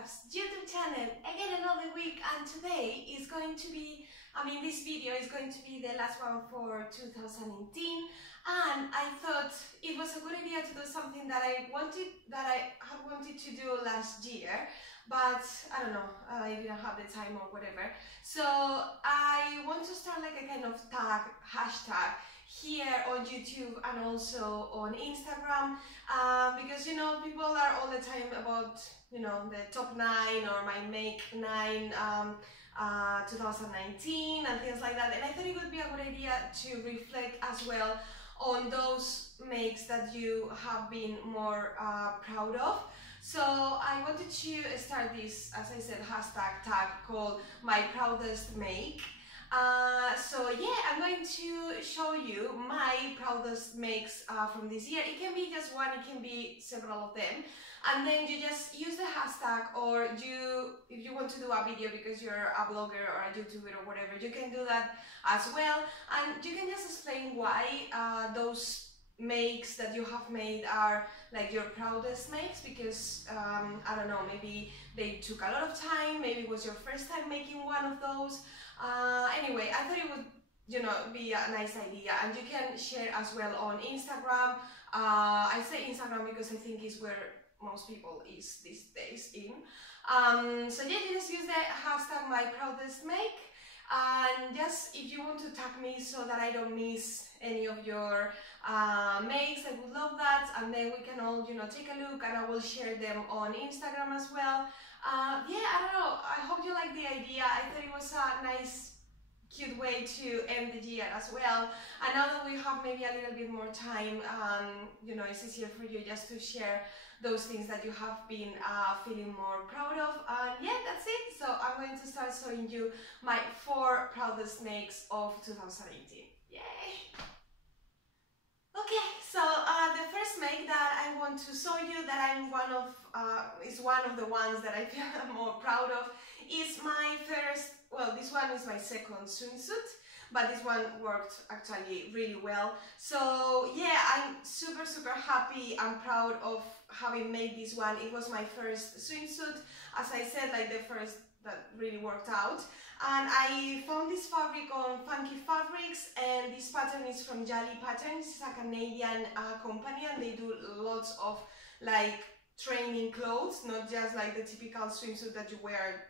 Crafts YouTube channel. Again another week, and today is going to be, this video is going to be the last one for 2019, and I thought it was a good idea to do something that I had wanted to do last year, but I don't know, I didn't have the time or whatever. So I want to start like a kind of hashtag here on YouTube and also on Instagram, because people are all the time about the top 9 or my make 9 2019 and things like that, and I thought it would be a good idea to reflect as well on those makes that you have been more proud of. So I wanted to start this, as I said, hashtag tag called my proudest make. So yeah, I'm going to show you my proudest makes from this year. It can be just one, it can be several of them, and then you just use the hashtag, or if you want to do a video because you're a blogger or a YouTuber or whatever, you can do that as well, and you can just explain why those makes that you have made are like your proudest makes, because I don't know, maybe they took a lot of time, maybe it was your first time making one of those. Anyway, I thought it would be a nice idea, and you can share as well on Instagram. I say Instagram because I think is where most people is these days in. So yeah, you just use the hashtag my proudest make, and just if you want to tag me so that I don't miss any of your makes, I would love that, and then we can all take a look, and I will share them on Instagram as well. Yeah, I don't know, I hope you like the idea. I thought it was a nice, cute way to end the year as well, and now that we have maybe a little bit more time, it's easier for you just to share those things that you have been feeling more proud of. And yeah, that's it. So I'm going to start showing you my 4 proudest makes of 2018. Yay! Okay, so the first make that I want to show you that I'm is one of the ones that I feel more proud of is my first, well, this one is my second swimsuit, but this one worked actually really well. So yeah, I'm super happy and proud of having made this one. It was my first swimsuit, as I said, like the first that really worked out. And I found this fabric on Funky Fabrics, and this pattern is from Jolly Patterns. It's a Canadian company, and they do lots of like training clothes, not just like the typical swimsuit that you wear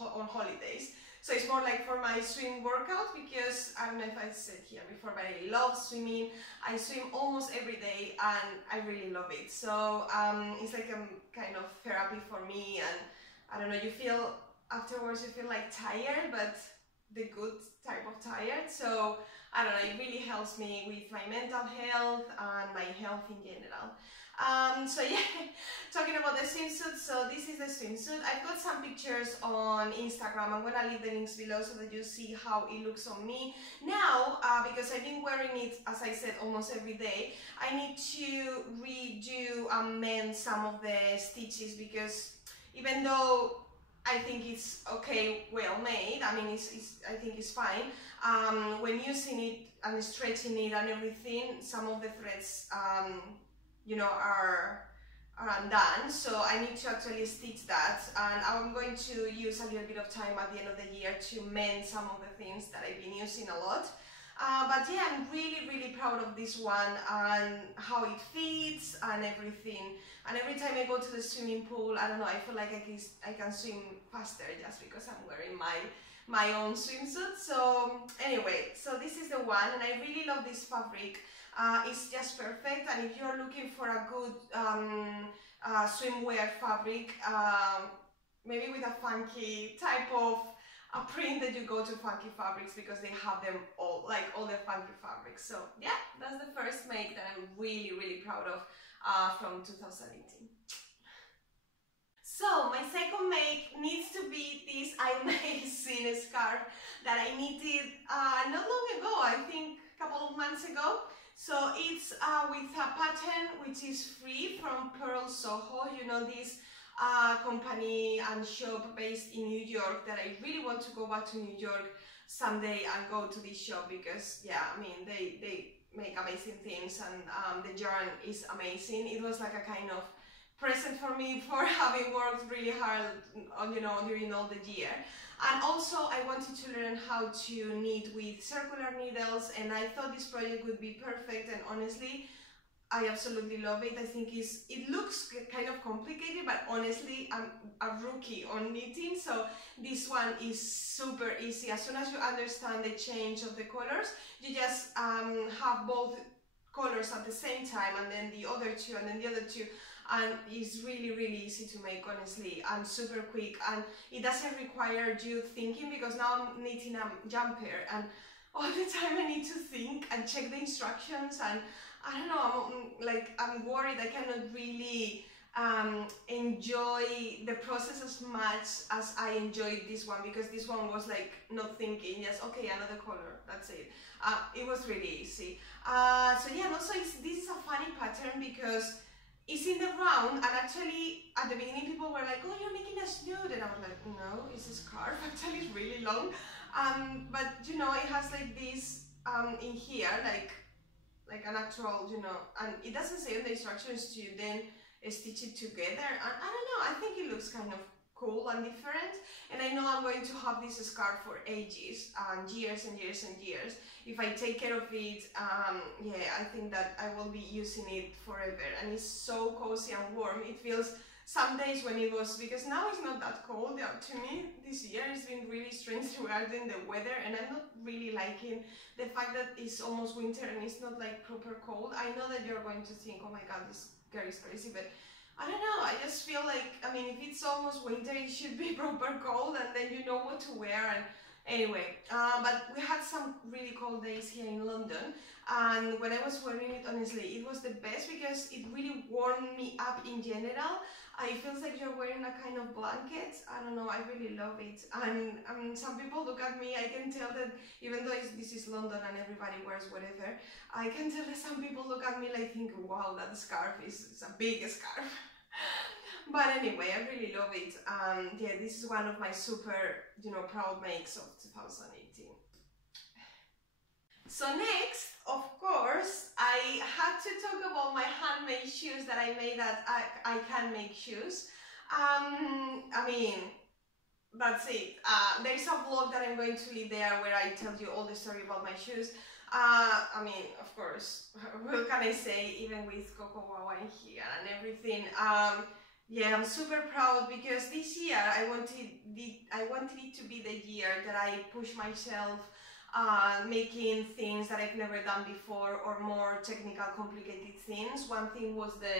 on holidays. So it's more like for my swim workout, because I don't know if I said here before, but I love swimming. I swim almost every day and I really love it. So it's like a kind of therapy for me, and I don't know, you feel afterwards, you feel like tired, but the good type of tired. So I don't know, it really helps me with my mental health and my health in general. So yeah, talking about the swimsuit, so this is the swimsuit. I've got some pictures on Instagram. I'm gonna leave the links below so that you see how it looks on me. Now, because I've been wearing it, as I said, almost every day, I need to redo and mend some of the stitches, because even though I think it's okay, well made, I think it's fine, when using it and stretching it and everything, some of the threads are undone, so I need to actually stitch that, and I'm going to use a little bit of time at the end of the year to mend some of the things that I've been using a lot. But yeah, I'm really proud of this one and how it fits and everything. And every time I go to the swimming pool, I don't know, I feel like I can swim faster just because I'm wearing my own swimsuit. So anyway, so this is the one, and I really love this fabric. It's just perfect, and if you're looking for a good swimwear fabric, maybe with a funky type of a print, that you go to Funky Fabrics, because they have them all, like all the funky fabrics. So yeah, that's the first make that I'm really proud of from 2018. So my second make needs to be this amazing scarf that I knitted not long ago, I think a couple of months ago. So it's with a pattern which is free from Pearl Soho, this company and shop based in New York, that I really want to go back to New York someday and go to this shop, because yeah, they make amazing things, and the yarn is amazing. It was like a kind of present for me for having worked really hard on, you know, during all the year. And also I wanted to learn how to knit with circular needles, and I thought this project would be perfect, and honestly I absolutely love it. I think it looks kind of complicated, but honestly I'm a rookie on knitting, so this one is super easy. As soon as you understand the change of the colors, you just have both colors at the same time, and then the other two, and then the other two, and it's really easy to make, honestly, and super quick, and it doesn't require you thinking, because now I'm knitting a jumper and all the time I need to think and check the instructions, and I don't know, I'm worried I cannot really enjoy the process as much as I enjoyed this one, because this one was like not thinking, just okay, another color, that's it. It was really easy. So yeah, and also this is a funny pattern because it's in the round, and actually at the beginning people were like, oh, you're making a snood, and I was like, no, it's a scarf. Actually it's really long, but you know, it has like this in here, like an actual, you know, and it doesn't say in the instructions to then stitch it together, and I don't know, I think it looks kind of cool and different, and I know I'm going to have this scarf for ages and years and years and years. If I take care of it, yeah, I think that I will be using it forever, and it's so cozy and warm. It feels some days when it was, because now it's not that cold to me this year, it's been really strange regarding the weather, and I'm not really liking the fact that it's almost winter and it's not like proper cold. I know that you're going to think, oh my god, this girl is crazy, but I don't know, I just feel like, I mean, if it's almost winter, it should be proper cold, and then you know what to wear. And anyway, but we had some really cold days here in London, and when I was wearing it, honestly, it was the best because it really warmed me up in general. It feels like you're wearing a kind of blanket. I don't know, I really love it. And some people look at me, I can tell that even though this is London and everybody wears whatever, I can tell that some people look at me like think, wow, that scarf is a big scarf. But anyway, I really love it. Yeah, this is one of my super, you know, proud makes of 2018. So next, of course, I had to talk about my handmade shoes that I made at I Can Make Shoes. I mean, that's it. There is a vlog that I'm going to leave there where I tell you all the story about my shoes. I mean, of course, what can I say, even with CocoWawa in here and everything. Yeah, I'm super proud because this year I wanted it to be the year that I push myself making things that I've never done before, or more technical, complicated things. One thing was the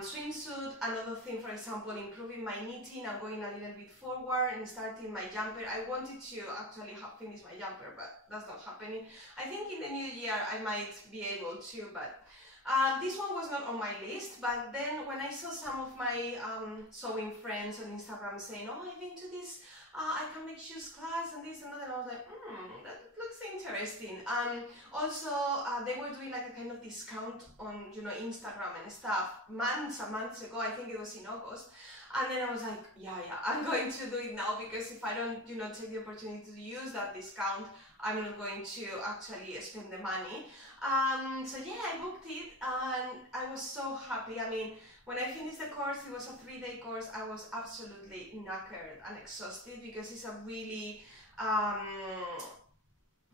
swimsuit, another thing, for example, improving my knitting and going a little bit forward and starting my jumper. I wanted to actually finish my jumper, but that's not happening. I think in the new year I might be able to, but this one was not on my list. But then when I saw some of my sewing friends on Instagram saying, oh, I've been to this I Can Make Shoes class and this and that, and I was like, that looks interesting. Also, they were doing like a kind of discount on, you know, Instagram and stuff months and months ago. I think it was in August. And then I was like, yeah, I'm going to do it now, because if I don't, you know, take the opportunity to use that discount, I'm not going to actually spend the money. So yeah, I booked it and I was so happy. I mean, when I finished the course, it was a 3-day course, I was absolutely knackered and exhausted because it's a really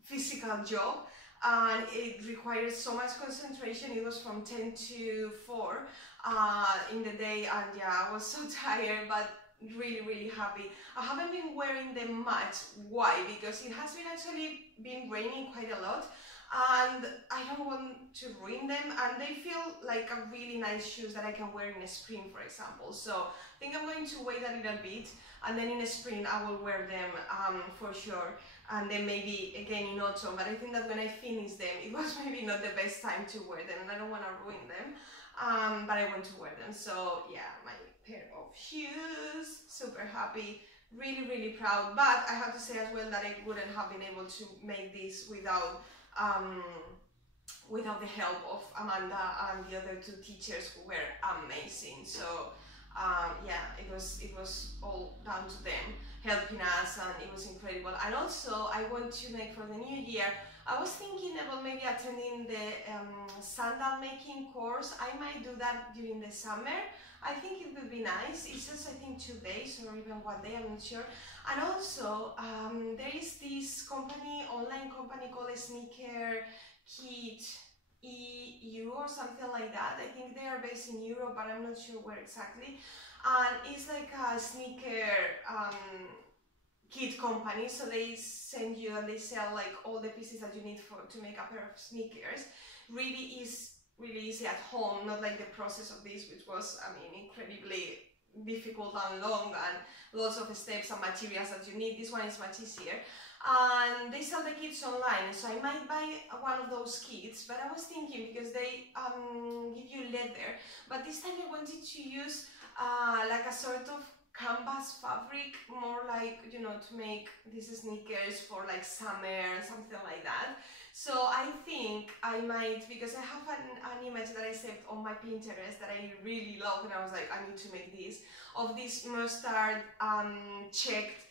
physical job and it requires so much concentration. It was from 10 to 4 in the day, and yeah, I was so tired, but really happy. I haven't been wearing them much. Why? Because it has been actually been raining quite a lot, and I don't want to ruin them, and they feel like a really nice shoes that I can wear in the spring, for example. So I think I'm going to wait a little bit, and then in the spring I will wear them for sure, and then maybe again in autumn. But I think that when I finish them, it was maybe not the best time to wear them, and I don't want to ruin them, but I want to wear them. So yeah, my pair of shoes, super happy, really proud. But I have to say as well that I wouldn't have been able to make this without the help of Amanda and the other 2 teachers who were amazing. So yeah, it was all down to them helping us, and it was incredible. And also I want to make for the new year I was thinking about maybe attending the sandal making course. I might do that during the summer. I think it would be nice. It's just, I think, 2 days or even 1 day, I'm not sure. And also, there is this company, online company called Sneaker Kit EU or something like that. I think they are based in Europe, but I'm not sure where exactly. And it's like a sneaker kit company, so they send you and they sell like all the pieces that you need to make a pair of sneakers. Really easy at home, not like the process of this, which was, I mean, incredibly difficult and long and lots of steps and materials that you need. This one is much easier. And they sell the kits online, so I might buy one of those kits, but I was thinking, because they give you leather, but this time I wanted to use like a sort of canvas fabric, more like, you know, to make these sneakers for like summer and something like that. So I think I might, because I have an image that I saved on my Pinterest that I really love, and I was like, I need to make this, of this mustard checked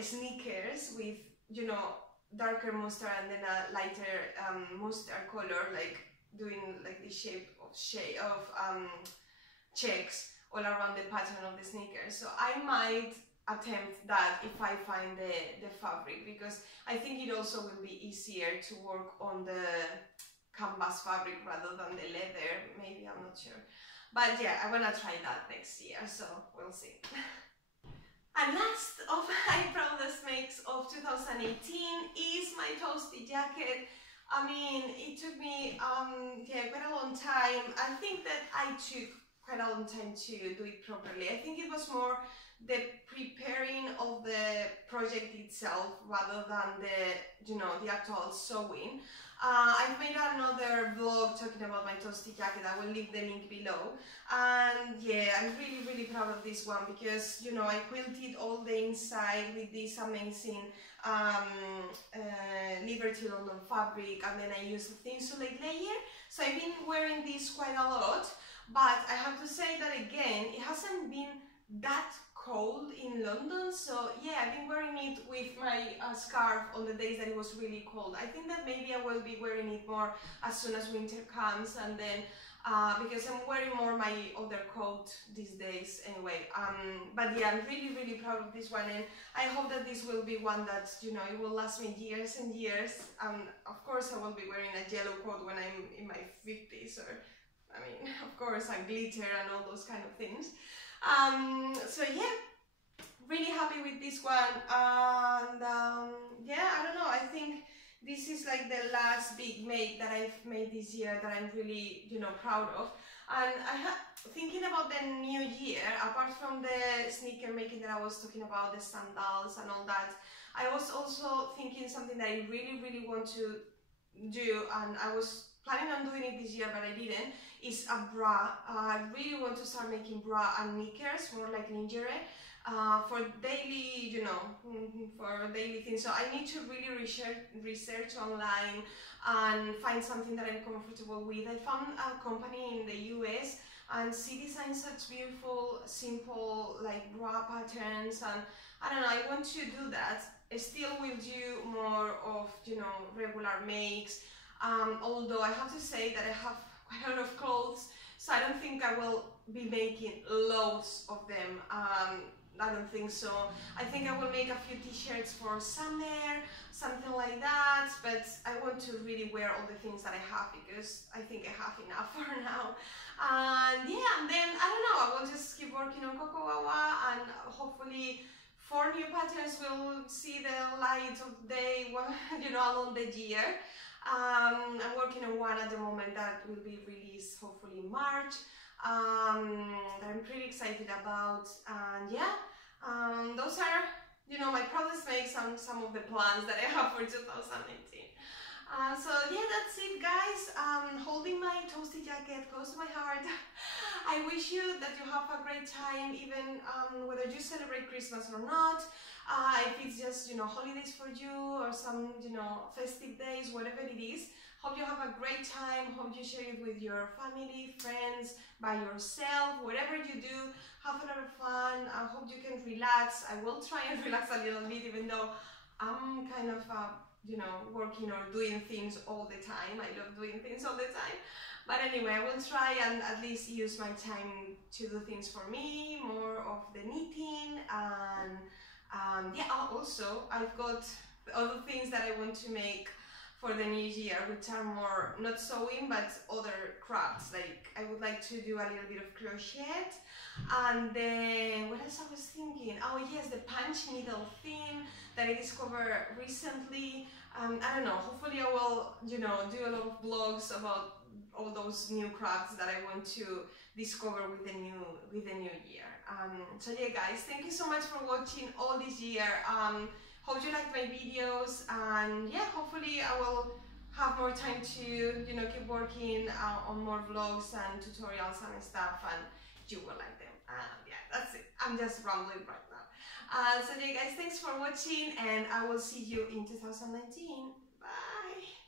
sneakers with, you know, darker mustard and then a lighter mustard color, like doing like the shape of checks all around the pattern of the sneakers. So I might attempt that if I find the fabric, because I think it also will be easier to work on the canvas fabric rather than the leather. Maybe, I'm not sure, but yeah, I want to try that next year, so we'll see. And last of my proudest makes of 2018 is my toasty jacket. I mean, it took me yeah, quite a long time. I think that I took quite a long time to do it properly. I think it was more the preparing of the project itself rather than the, you know, the actual sewing. I've made another vlog talking about my toasty jacket. I will leave the link below. And yeah, I'm really proud of this one, because, you know, I quilted all the inside with this amazing Liberty London fabric, and then I used a thin insulate layer. So I've been wearing this quite a lot, but I have to say that again, it hasn't been that cold in London, so yeah, I've been wearing it with my scarf on the days that it was really cold. I think that maybe I will be wearing it more as soon as winter comes, and then because I'm wearing more my other coat these days anyway. But yeah, I'm really proud of this one, and I hope that this will be one that, you know, it will last me years and years. Of course I will be wearing a yellow coat when I'm in my 50s, or I mean, of course, and glitter and all those kind of things. So yeah, really happy with this one, and yeah, I don't know, I think this is like the last big make that I've made this year that I'm really, you know, proud of. And thinking about the new year, apart from the sneaker making that I was talking about, the sandals and all that, I was also thinking something that I really want to do, and I was planning on doing it this year but I didn't, is a bra. I really want to start making bra and knickers, more like lingerie, for daily, you know, for daily things. So I need to really research online and find something that I'm comfortable with. I found a company in the US, and she designs such beautiful, simple, like bra patterns, and I don't know, I want to do that. I still will do more of, you know, regular makes, although I have to say that I have quite a lot of clothes, so I don't think I will be making loads of them. I don't think so. I think I will make a few t-shirts for summer, something like that, but I want to really wear all the things that I have, because I think I have enough for now. And yeah, and then I don't know, I will just keep working on CocoWawa, and hopefully 4 new patterns will see the light of day, you know, along the year. I'm working on one at the moment that will be released hopefully in March, that I'm pretty excited about. And yeah, those are, you know, my proudest makes and some of the plans that I have for 2018. So yeah, that's it, guys. Holding my toasty jacket close to my heart. I wish you that you have a great time, even whether you celebrate Christmas or not. If it's just, you know, holidays for you, or some, you know, festive days, whatever it is. Hope you have a great time. Hope you share it with your family, friends, by yourself, whatever you do. Have a lot of fun. I hope you can relax. I will try and relax a little bit, even though I'm kind of you know, working or doing things all the time. I love doing things all the time. But anyway, I will try and at least use my time to do things for me, more of the knitting, and yeah, also I've got other things that I want to make for the new year, which are more not sewing but other crafts. Like I would like to do a little bit of crochet, and then what else I was thinking? Oh yes, the punch needle thing that I discovered recently. I don't know, hopefully I will, you know, do a lot of blogs about all those new crafts that I want to discover with the new year. So yeah guys, thank you so much for watching all this year. Hope you liked my videos, and yeah, hopefully I will have more time to, you know, keep working on more vlogs and tutorials and stuff, and you will like them. Yeah, that's it. I'm just rambling right now. So yeah guys, thanks for watching, and I will see you in 2019. Bye!